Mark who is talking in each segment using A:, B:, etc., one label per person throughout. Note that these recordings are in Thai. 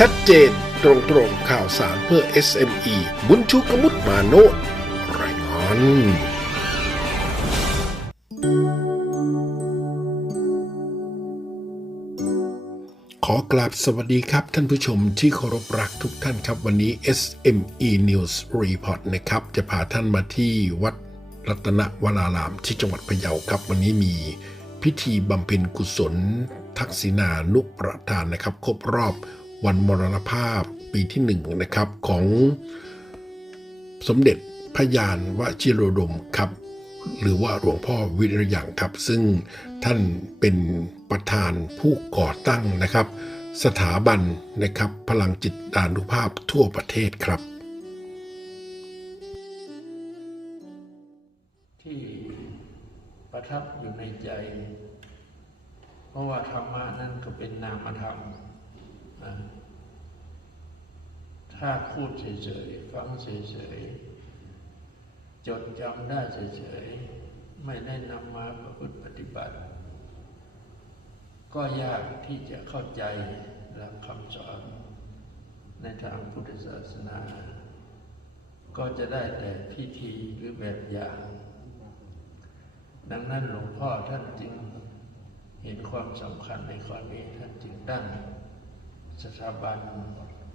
A: ชัดเจนตรงตรงข่าวสารเพื่อ SME บุญชูกมุตมาโนดรายงานขอกราบสวัสดีครับท่านผู้ชมที่เคารพรักทุกท่านครับ วันนี้ SME News Report นะครับ จะพาท่านมาที่วัดรัตนวรารามที่จังหวัดพะเยาครับ วันนี้มีพิธีบำเพ็ญกุศล ทักษิณานุประทานนะครับ ครบรอบ วันมรณภาพปีที่หนึ่งนะครับของสมเด็จพระยานวชิโรดมครับ หรือว่าหลวงพ่อวิริยังครับ ซึ่งท่านเป็นประธานผู้ก่อตั้งนะครับ สถาบันนะครับ พลังจิตดานุภาพทั่วประเทศครับ
B: ที่ประทับอยู่ในใจ เพราะว่าธรรมะนั่นก็เป็นนามธรรม อะถ้าพูดเฉยๆฟังเฉยๆจดจำได้เฉยๆไม่ได้นำมาประพฤติปฏิบัติ ก็ยากที่จะเข้าใจหลักคำสอนในทางพุทธศาสนา ก็จะได้แต่พิธีหรือแบบอย่าง ดังนั้นหลวงพ่อท่านจึงเห็นความสำคัญในข้อนี้ท่านจึงตั้ง สถาบัน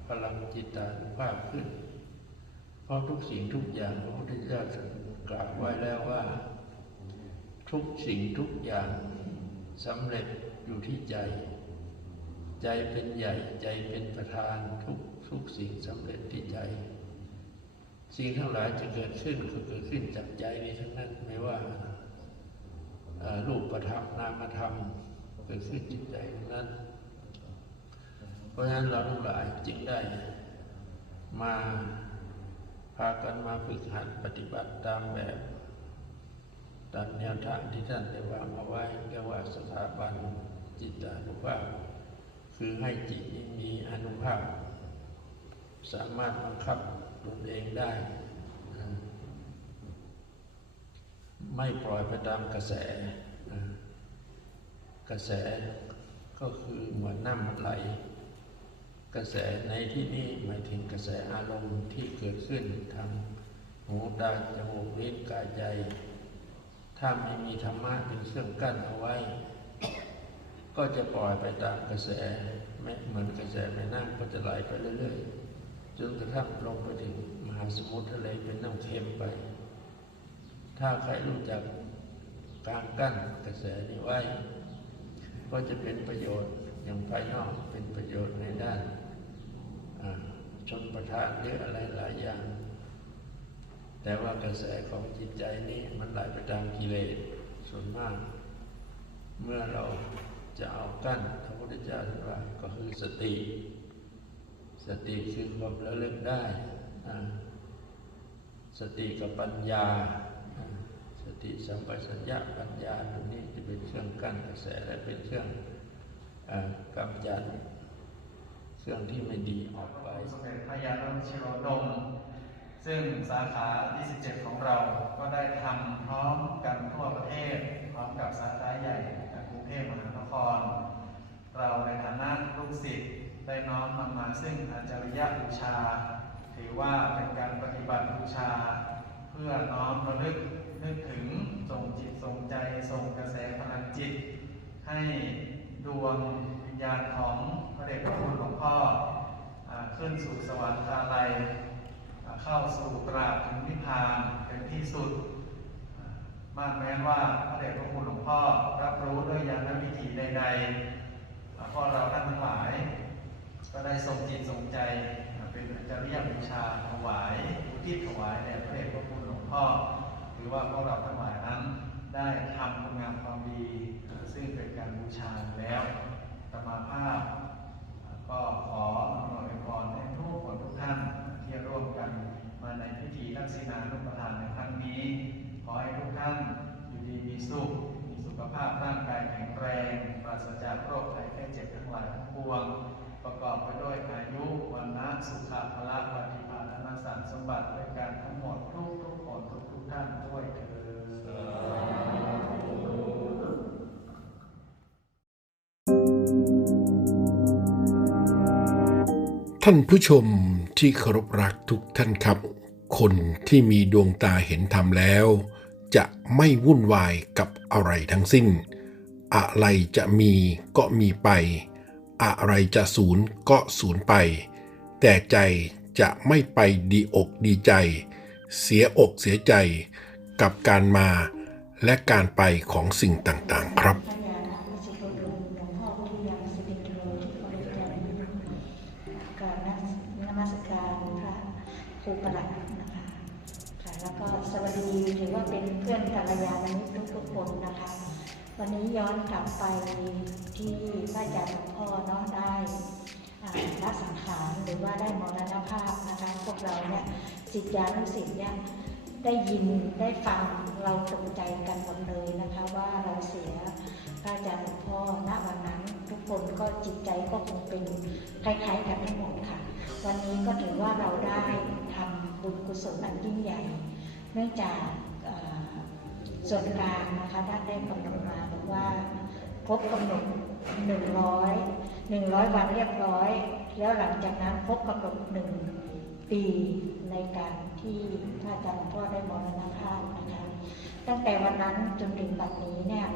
B: พลังจิตานุภาพขึ้น เพราะทุกสิ่งทุกอย่างพระพุทธเจ้าทรงกล่าวไว้แล้วว่า ทุกสิ่งทุกอย่างสำเร็จอยู่ที่ใจ ใจเป็นใหญ่ใจเป็นประธานทุกทุกสิ่งสำเร็จที่ใจ สิ่งทั้งหลายจะเกิดขึ้นก็เกิดขึ้นจากใจนี้ทั้งนั้นไม่ว่าเอ่อรูปธรรมนามธรรมเกิดขึ้นจิตใจทั้งนั้น เพราะฉะนั้นเราทั้งหลายจึงได้มาพากันมาฝึกหัดปฏิบัติตามแบบ ตามแนวทางที่ท่านได้วางเอาไว้เรียกว่าสถาบันจิตานุภาพ คือให้จิตนี้มีอนุภาพ สามารถบังคับตนเองได้ ไม่ปล่อยไปตามกระแส กระแสก็คือเหมือนน้ำมันไหล กระแสในที่นี้หมายถึงกระแสอารมณ์ที่เกิดขึ้นทางหูตาจมูกลิ้นกายใจ ถ้าไม่มีธรรมะเป็นเครื่องกั้นเอาไว้ ก็จะปล่อยไปตามกระแสไม่เหมือนกระแสแม่น้ำก็จะไหลไปเรื่อยๆจนกระทั่งลงไปถึงมหาสมุทรทะเลเป็นน้ำเค็มไป ถ้าใครรู้จักการกั้นกระแสนี้ไว้ ก็จะเป็นประโยชน์อย่างภายนอกเป็นประโยชน์ในด้าน ชนประทานหรืออะไรหลายอย่าง แต่ว่ากระแสของจิตใจนี้มันไหลไปตามกิเลสส่วนมาก เมื่อเราจะเอากั้นพระพุทธเจ้าตรัสว่าก็คือสติ สติคือความระลึกได้สติกับปัญญา สติสัมปชัญญะปัญญาตรงนี้จะเป็นเครื่องกั้นกระแสและเป็นเครื่องอกำจัด เรื่องที่ไม่ดีออกไป
C: สมเด็จพระยาณชิโรดม ซึ่งสาขาที่17ของเราก็ได้ทำพร้อมกันทั่วประเทศ พร้อมกับสาขาใหญ่จากกรุงเทพมหานคร เราในฐานะลูกศิษย์ได้น้อมนำมาซึ่งอาจาริยบูชา ถือว่าเป็นการปฏิบัติบูชา เพื่อน้อมระลึกนึกถึงส่งจิตส่งใจส่งกระแสพลังจิต ให้ดวงวิญญาณของพระเดชพระคุณ พ่อขึ้นสู่สวรรคาลัยเข้าสู่ตราบถึงนิพพานเป็นที่สุด มากแม้ว่าพระเดชพระคุณหลวงพ่อรับรู้ด้วยยานวิธีใดๆอ่าพวกเราท่านทั้งหลาย ก็ได้ส่งจิตส่งใจเป็นอาจริยบูชาถวายอุทิศถวายแด่พระเดชพระคุณหลวงพ่อถือว่าพวกเราทั้งหลายนั้นได้ทำคุณงามความดี ซึ่งเป็นการบูชาแล้วตมาภาพ ก็ขออำนวยพรให้ทุกคนทุกท่านที่ร่วมกันมาในพิธีลักษิณานุปทานในครั้งนี้ ขอให้ทุกท่านอยู่ดีมีสุข มีสุขภาพร่างกายแข็งแรง ปราศจากโรคภัยแค่เจ็บทั้งหลายทั้งปวง ประกอบไปด้วยอายุวันนะสุขะ ท่าน
A: ผู้ชมที่เคารพรักทุกท่านครับ คนที่มีดวงตาเห็นธรรมแล้ว จะไม่วุ่นวายกับอะไรทั้งสิ้น อะไรจะมีก็มีไป อะไรจะสูญก็สูญไป แต่ใจจะไม่ไปดีอกดีใจ เสียอกเสียใจ กับการมาและการไปของสิ่งต่างๆครับ
D: พระยาณวิสุทธิโดมหลวงพ่อวิทยาสิริโรที่เคารพรักการนักนมัสการพระครูประหลัดนะคะค่ะ แล้วก็สวัสดีถือว่าเป็นเพื่อนกัลยาณมิตรทุกๆคนนะคะ วันนี้ย้อนกลับไปที่พระอาจารย์หลวงพ่อเนาะได้อ่าละสังขารหรือว่าได้มรณภาพนะคะพวกเราเนี่ยจิตญาณสิทธิ์เนี่ยได้ยินได้ฟังเราตกใจกันหมดเลยนะคะว่าเราเสียพระอาจารย์หลวงพ่อณวันนั้นทุกคนก็จิตใจก็คงเป็นคล้าย ๆ กันทั้งหมดค่ะ วันนี้ก็ถือว่าเราได้ทำบุญกุศลอันยิ่งใหญ่ เนื่องจากส่วนกลางนะคะท่านได้กำหนดมาบอกว่าครบกำหนดหนึ่งร้อยหนึ่งร้อยวันเรียบร้อย แล้วหลังจากนั้นครบกำหนดหนึ่งปีในการที่พระอาจารย์พ่อได้มรณภาพนะคะตั้งแต่วันนั้นจนถึงบัดนี้เนี่ย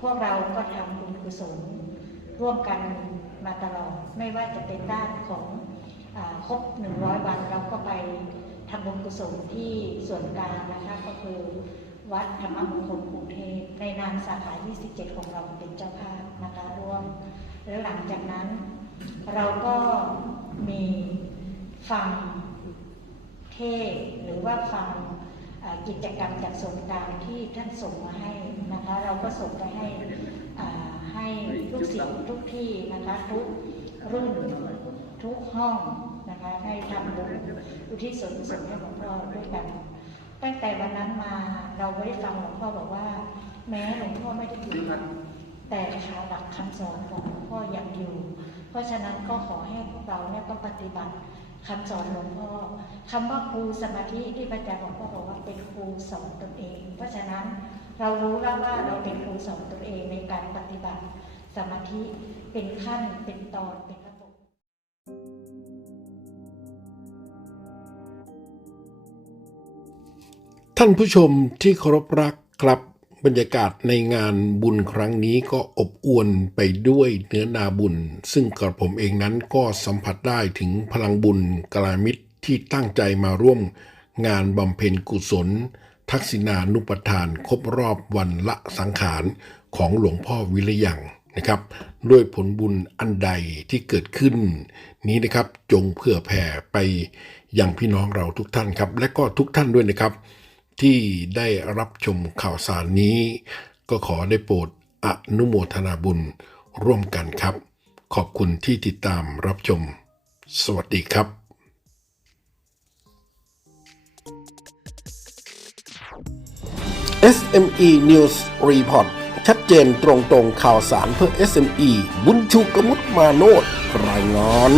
D: พวกเราก็ทำบุญกุศลร่วมกันมาตลอด ไม่ว่าจะเป็นด้านของอครบ 100 วันเราก็ไป ทำบุญกุศลที่ส่วนกลางนะคะก็คือวัดธรรมมงคลกรุงเทพในนามสาขา 27 ของเราเป็นเจ้าภาพนะคะร่วม แล้วหลังจากนั้น เราก็มีฟังเทศหรือว่าฟังกิจกรรมจากส่วนกลางที่ท่านส่งมาให้นะคะเราก็ส่งไปให้ให้ลูกศิษย์ทุกที่นะคะทุกรุ่นทุกห้อง นะคะให้ทำบุญอุทิศส่วนกุศลให้หลวงพ่อด้วยกัน ตั้งแต่วันนั้นมาเราไม่ได้ฟังหลวงพ่อบอกว่า แม้หลวงพ่อไม่ได้อยู่แต่ขาหลักคำสอนของหลวงพ่อยังอยู่ เพราะฉะนั้นก็ขอให้พวกเราเนี่ยก็ปฏิบัติคำสอนหลวงพ่อคำว่าครูสมาธิที่พระอาจารย์หลวงพ่อบอกว่าเป็นครูสอนตนเอง เพราะฉะนั้นเรารู้แล้วว่าเราเป็นครูสอนตนเองในการปฏิบัติสมาธิเป็นขั้นเป็นตอนเป็นระบบ
A: ท่านผู้ชมที่เคารพรักครับบรรยากาศในงานบุญครั้งนี้ก็อบอวลไปด้วยเนื้อนาบุญ ซึ่งกระผมเองนั้นก็สัมผัสได้ถึงพลังบุญกลามิตรที่ตั้งใจมาร่วม งานบำเพ็ญกุศล ทักษิณานุปทานครบรอบวันละสังขารของหลวงพ่อวิริยังนะครับ ด้วยผลบุญอันใดที่เกิดขึ้น นี้นะครับจงเพื่อแผ่ไปยังพี่น้องเราทุกท่านครับ และก็ทุกท่านด้วยนะครับ ที่ได้รับชมข่าวสารนี้ ก็ขอได้โปรดอนุโมทนาบุญร่วมกันครับ ขอบคุณที่ติดตามรับชม สวัสดีครับ SME News Report ชัดเจนตรงตรงข่าวสารเพื่อ SME บุญชูกมุตมาโนดรายงาน